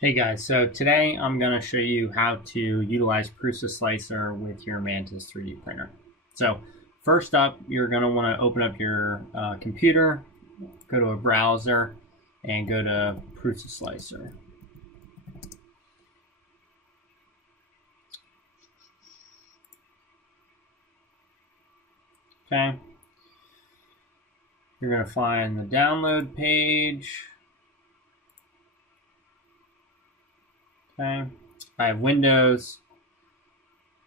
Hey guys, so today I'm going to show you how to utilize Prusa Slicer with your Mantis 3D printer. So first up, you're going to want to open up your computer, go to a browser, and go to Prusa Slicer. Okay. You're going to find the download page. Okay. I have Windows,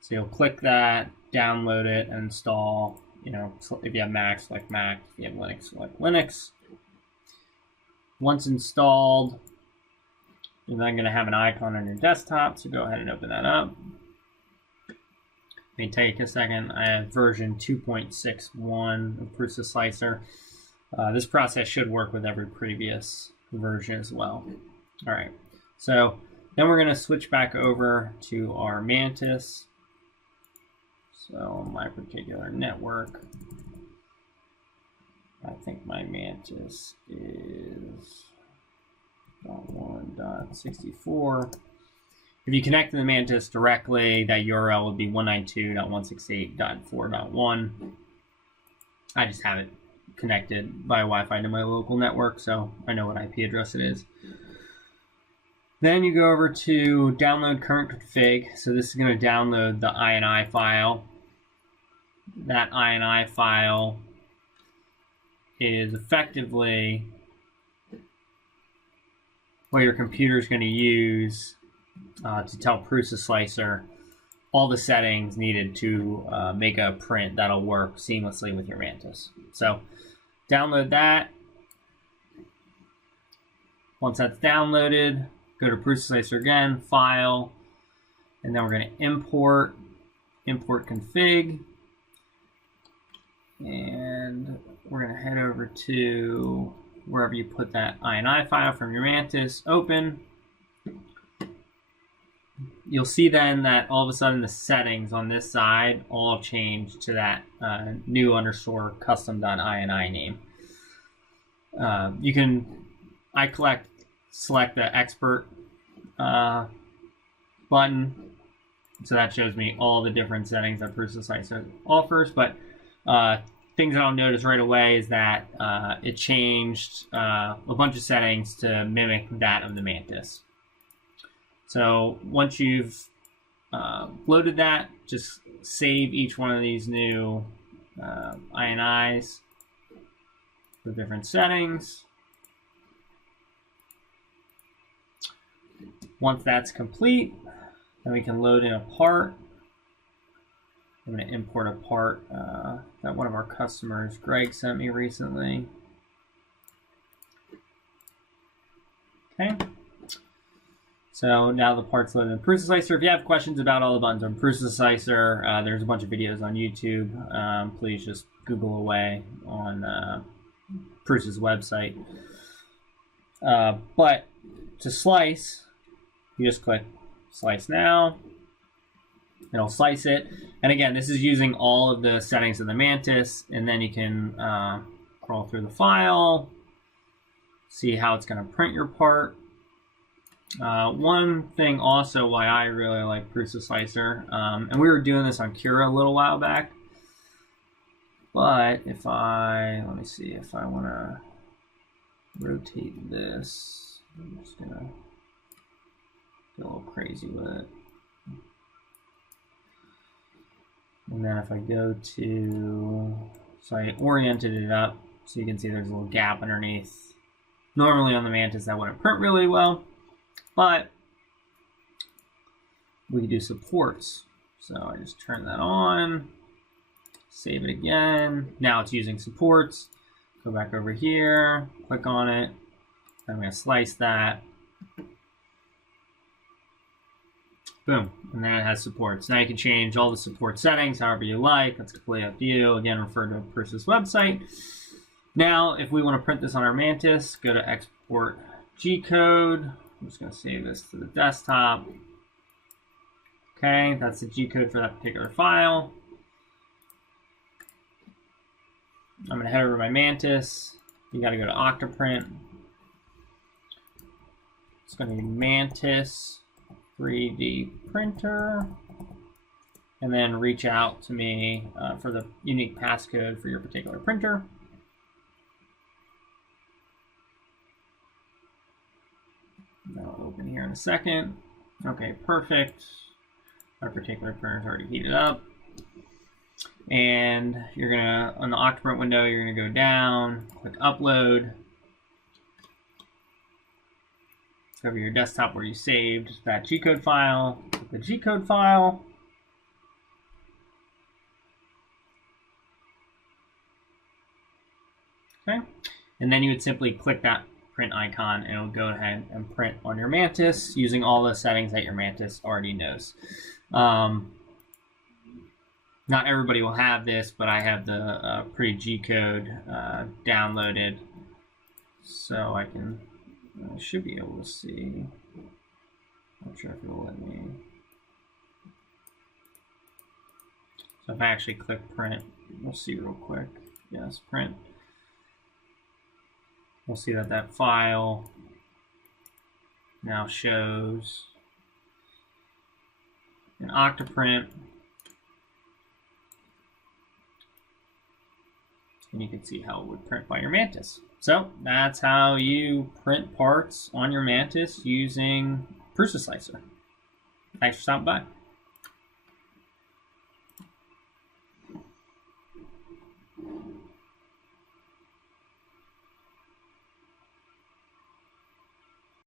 so you'll click that, download it, and install. If you have Mac, select Mac. If you have Linux, select Linux. Once installed, you're then going to have an icon on your desktop, so go ahead and open that up. It may take a second. I have version 2.61 of Prusa Slicer. This process should work with every previous version as well. All right, so then we're going to switch back over to our Mantis. So my particular network, I think my Mantis is 1.64. If you connect to the Mantis directly, that URL would be 192.168.4.1. I just have it connected via Wi-Fi to my local network, so I know what IP address it is. Then you go over to download current config. So this is going to download the INI file. That INI file is effectively what your computer is going to use to tell Prusa Slicer all the settings needed to make a print that'll work seamlessly with your Mantis. So download that. Once that's downloaded, go to Prusa Slicer again, File, and then we're going to import config. And we're going to head over to wherever you put that INI file from your Mantis, open. You'll see then that all of a sudden the settings on this side all change to that new _ custom.ini name. Select the expert button, so that shows me all the different settings that Prusa Slicer offers, but things that I'll notice right away is that it changed a bunch of settings to mimic that of the Mantis. So once you've loaded that, just save each one of these new INIs with different settings. Once that's complete, then we can load in a part. I'm going to import a part that one of our customers, Greg, sent me recently. Okay. So now the part's loaded in Prusa Slicer. If you have questions about all the buttons on Prusa Slicer, there's a bunch of videos on YouTube. Please just Google away on Prusa's website. But to slice, you just click Slice Now. It'll slice it. And again, this is using all of the settings of the Mantis, and then you can crawl through the file, see how it's going to print your part. One thing also why I really like Prusa Slicer, and we were doing this on Cura a little while back, but if let me see if I want to rotate this, I'm just going to get a little crazy with it. And then if I go to, so I oriented it up so you can see there's a little gap underneath. Normally on the Mantis that wouldn't print really well, but we can do supports. So I just turn that on, save it again. Now it's using supports. Go back over here, click on it. I'm going to slice that. Boom, and then it has supports. Now you can change all the support settings however you like. That's completely up to you. Again, refer to Prusa's website. Now, if we want to print this on our Mantis, go to Export G-Code. I'm just going to save this to the desktop. Okay, that's the G-code for that particular file. I'm going to head over to my Mantis. You got to go to Octoprint. It's going to be Mantis 3D printer. And then reach out to me for the unique passcode for your particular printer. That'll open here in a second. Okay, perfect. Our particular printer is already heated up. And you're gonna, on the Octoprint window, you're gonna go down, click upload. Go to your desktop where you saved that G-code file, click the G-code file. Okay, and then you would simply click that print icon and it'll go ahead and print on your Mantis using all the settings that your Mantis already knows. Not everybody will have this, but I have the pretty G-code downloaded, so I should be able to see. Not sure if it will let me. So if I actually click print, we'll see real quick. Yes, print. We'll see that that file now shows an Octoprint. And you can see how it would print by your Mantis. So that's how you print parts on your Mantis using Prusa Slicer. Thanks for stopping by.